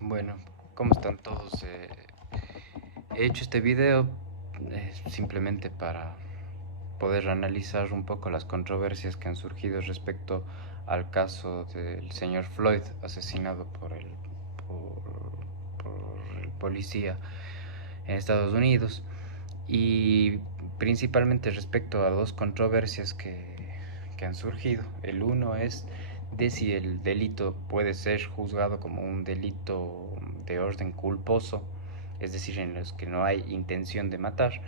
Bueno, ¿cómo están todos? He hecho este video simplemente para poder analizar un poco las controversias que han surgido respecto al caso del señor Floyd asesinado por el policía en Estados Unidos, y principalmente respecto a dos controversias que han surgido. El uno es de si el delito puede ser juzgado como un delito de orden culposo, es decir, en los que no hay intención de matar.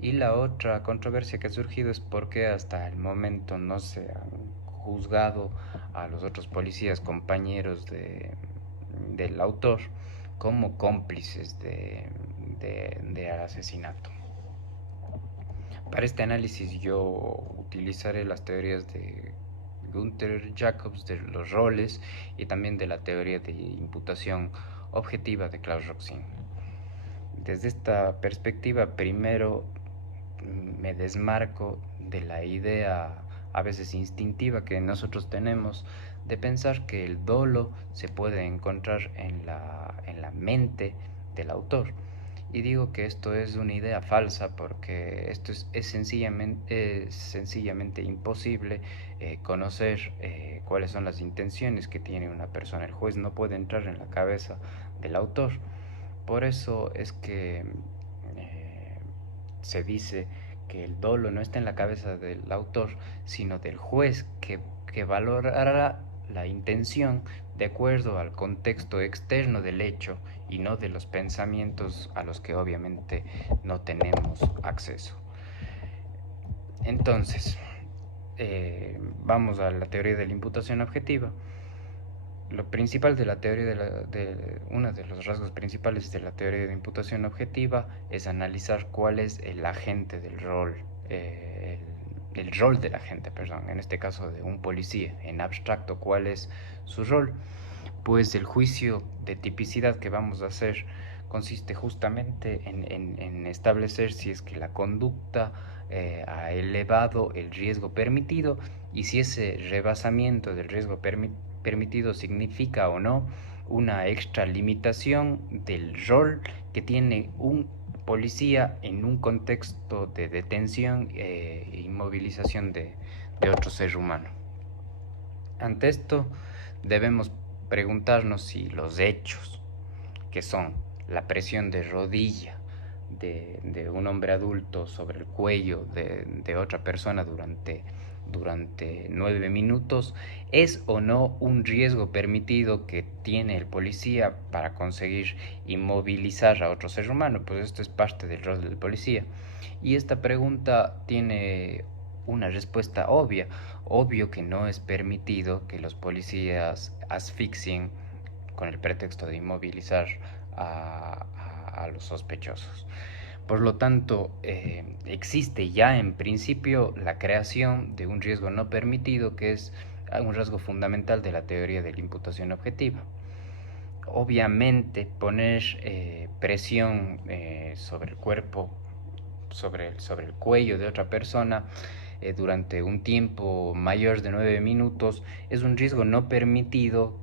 Y la otra controversia que ha surgido es porque hasta el momento no se han juzgado a los otros policías compañeros del autor como cómplices de asesinato. Para este análisis yo utilizaré las teorías de Gunther Jacobs de los roles y también de la teoría de imputación objetiva de Klaus Roxin. Desde esta perspectiva, primero me desmarco de la idea a veces instintiva que nosotros tenemos de pensar que el dolo se puede encontrar en la mente del autor. Y digo que esto es una idea falsa porque esto es sencillamente imposible conocer cuáles son las intenciones que tiene una persona. El juez no puede entrar en la cabeza del autor. Por eso es que eh, se dice que el dolo no está en la cabeza del autor, sino del juez que valorará la intención de acuerdo al contexto externo del hecho y no de los pensamientos a los que obviamente no tenemos acceso. Entonces, vamos a la teoría de la imputación objetiva. Lo principal de la teoría uno de los rasgos principales de la teoría de imputación objetiva es analizar cuál es el agente del rol, el rol del agente, perdón, en este caso de un policía, en abstracto, cuál es su rol. Pues el juicio de tipicidad que vamos a hacer consiste justamente en establecer si es que la conducta ha elevado el riesgo permitido y si ese rebasamiento del riesgo permitido significa o no una extralimitación del rol que tiene un policía en un contexto de detención e inmovilización de otro ser humano. Ante esto debemos preguntarnos si los hechos, que son la presión de rodilla de un hombre adulto sobre el cuello de otra persona durante 9 minutos, es o no un riesgo permitido que tiene el policía para conseguir inmovilizar a otro ser humano. Pues esto es parte del rol del policía. Y esta pregunta tiene una respuesta obvia. Obvio que no es permitido que los policías asfixien con el pretexto de inmovilizar a los sospechosos. Por lo tanto, existe ya en principio la creación de un riesgo no permitido, que es un rasgo fundamental de la teoría de la imputación objetiva. Obviamente, poner presión sobre el cuerpo, sobre el cuello de otra persona durante un tiempo mayor de 9 minutos es un riesgo no permitido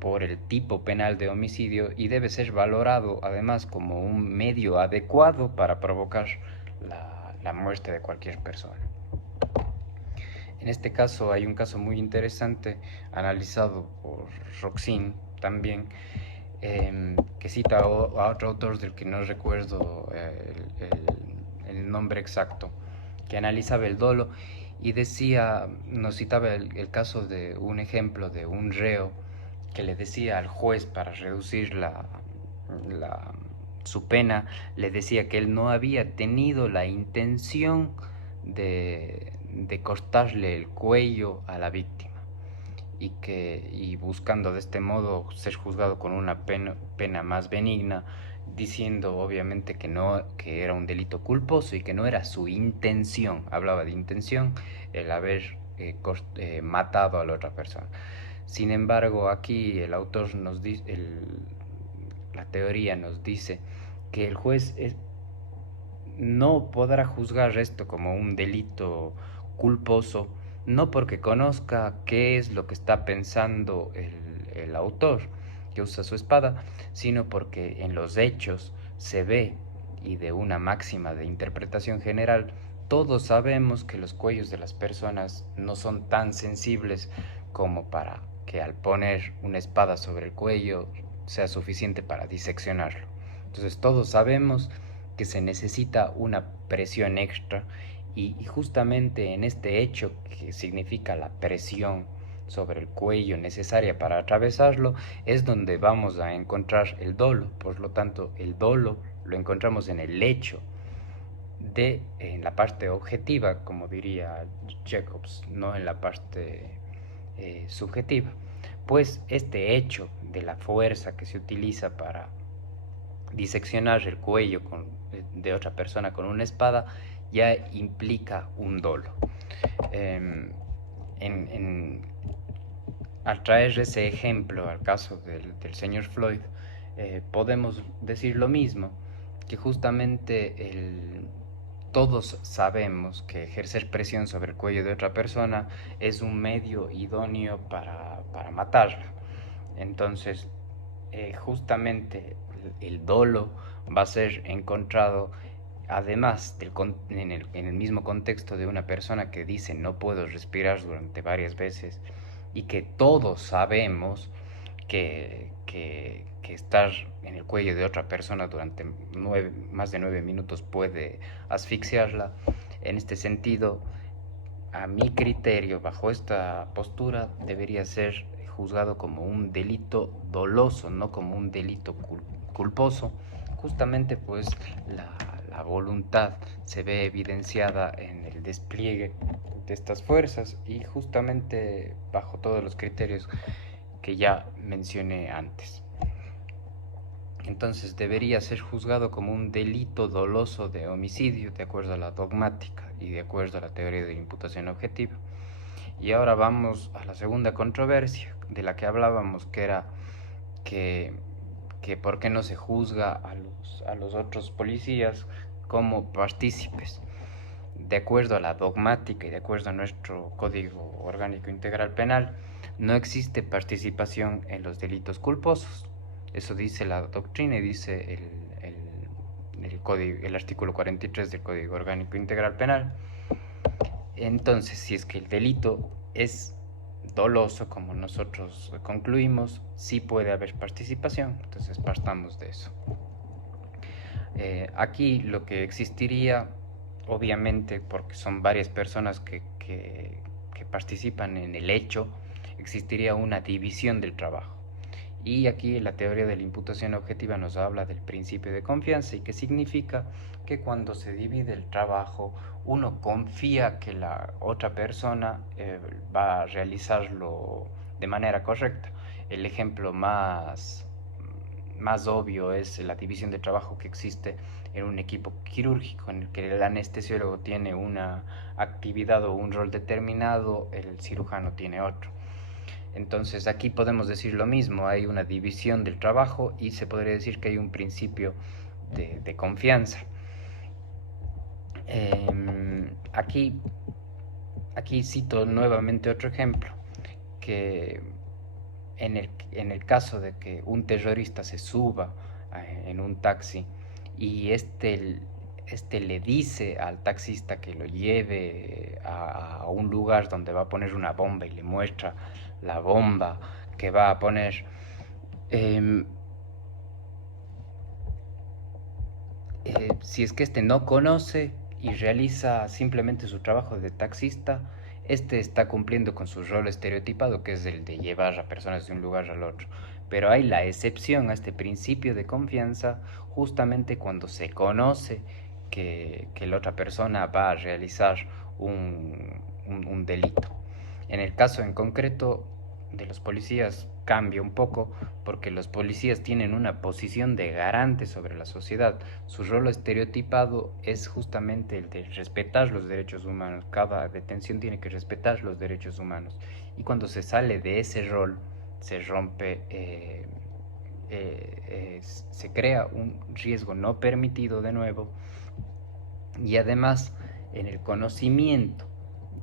por el tipo penal de homicidio y debe ser valorado además como un medio adecuado para provocar la muerte de cualquier persona. En este caso hay un caso muy interesante analizado por Roxin también, que cita a otro autor del que no recuerdo el nombre exacto, que analizaba el dolo y decía, nos citaba el caso de un ejemplo de un reo que le decía al juez para reducir la, su pena, le decía que él no había tenido la intención de cortarle el cuello a la víctima y buscando de este modo ser juzgado con una pena más benigna, diciendo obviamente que no, que era un delito culposo y que no era su intención, hablaba de intención, el haber matado a la otra persona. Sin embargo, aquí el autor nos dice, la teoría nos dice que el juez no podrá juzgar esto como un delito culposo, no porque conozca qué es lo que está pensando el autor, que usa su espada, sino porque en los hechos se ve, y de una máxima de interpretación general, todos sabemos que los cuellos de las personas no son tan sensibles como para que al poner una espada sobre el cuello sea suficiente para diseccionarlo. Entonces todos sabemos que se necesita una presión extra y justamente en este hecho que significa la presión sobre el cuello necesaria para atravesarlo es donde vamos a encontrar el dolo. Por lo tanto, el dolo lo encontramos en el hecho en la parte objetiva, como diría Jacobs, no en la parte subjetiva. Pues este hecho de la fuerza que se utiliza para diseccionar el cuello de otra persona con una espada ya implica un dolo. Eh, en, al traer ese ejemplo al caso del señor Floyd, podemos decir lo mismo, que justamente todos sabemos que ejercer presión sobre el cuello de otra persona es un medio idóneo para matarla. Entonces, justamente el dolo va a ser encontrado además en el mismo contexto de una persona que dice no puedo respirar durante varias veces y que todos sabemos que estar en el cuello de otra persona durante más de 9 minutos puede asfixiarla. En este sentido, a mi criterio, bajo esta postura, debería ser juzgado como un delito doloso, no como un delito culposo. Justamente pues la voluntad se ve evidenciada en el despliegue de estas fuerzas y justamente bajo todos los criterios que ya mencioné antes. Entonces debería ser juzgado como un delito doloso de homicidio de acuerdo a la dogmática y de acuerdo a la teoría de la imputación objetiva. Y ahora vamos a la segunda controversia de la que hablábamos, que era que, que por qué no se juzga a los otros policías como partícipes. De acuerdo a la dogmática y de acuerdo a nuestro Código Orgánico Integral Penal, no existe participación en los delitos culposos. Eso dice la doctrina y dice el artículo 43 del Código Orgánico Integral Penal. Entonces, si es que el delito es doloso, como nosotros concluimos, sí puede haber participación. Entonces, partamos de eso. Aquí lo que existiría, obviamente, porque son varias personas que participan en el hecho, existiría una división del trabajo. Y aquí la teoría de la imputación objetiva nos habla del principio de confianza y que significa que cuando se divide el trabajo, uno confía que la otra persona va a realizarlo de manera correcta. El ejemplo más obvio es la división de trabajo que existe en un equipo quirúrgico en el que el anestesiólogo tiene una actividad o un rol determinado, el cirujano tiene otro. Entonces aquí podemos decir lo mismo, hay una división del trabajo y se podría decir que hay un principio de confianza. Aquí, aquí cito nuevamente otro ejemplo, que en el caso de que un terrorista se suba en un taxi y este le dice al taxista que lo lleve a un lugar donde va a poner una bomba y le muestra la bomba que va a poner, eh, si es que este no conoce y realiza simplemente su trabajo de taxista, este está cumpliendo con su rol estereotipado, que es el de llevar a personas de un lugar al otro. Pero hay la excepción a este principio de confianza justamente cuando se conoce que la otra persona va a realizar un delito. En el caso en concreto de los policías cambia un poco porque los policías tienen una posición de garante sobre la sociedad. Su rol estereotipado es justamente el de respetar los derechos humanos. Cada detención tiene que respetar los derechos humanos. Y cuando se sale de ese rol, se rompe, se crea un riesgo no permitido de nuevo. Y además, en el conocimiento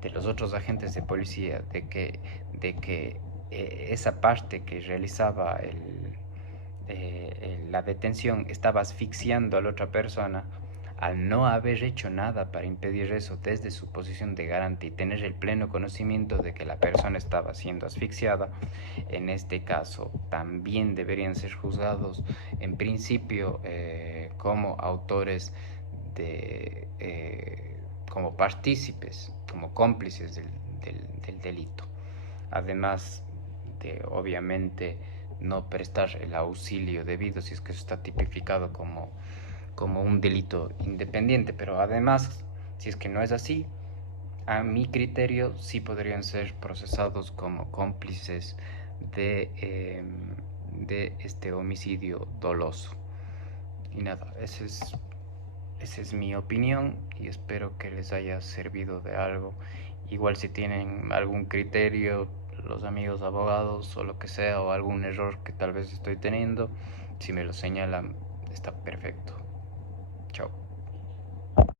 de los otros agentes de policía de que esa parte que realizaba la detención estaba asfixiando a la otra persona, al no haber hecho nada para impedir eso desde su posición de garante y tener el pleno conocimiento de que la persona estaba siendo asfixiada, en este caso también deberían ser juzgados en principio como autores como partícipes, como cómplices del delito. Además de, obviamente, no prestar el auxilio debido si es que eso está tipificado como un delito independiente, pero además, si es que no es así, a mi criterio sí podrían ser procesados como cómplices de este homicidio doloso. Y nada, esa es mi opinión y espero que les haya servido de algo. Igual si tienen algún criterio, los amigos abogados o lo que sea, o algún error que tal vez estoy teniendo, si me lo señalan, está perfecto.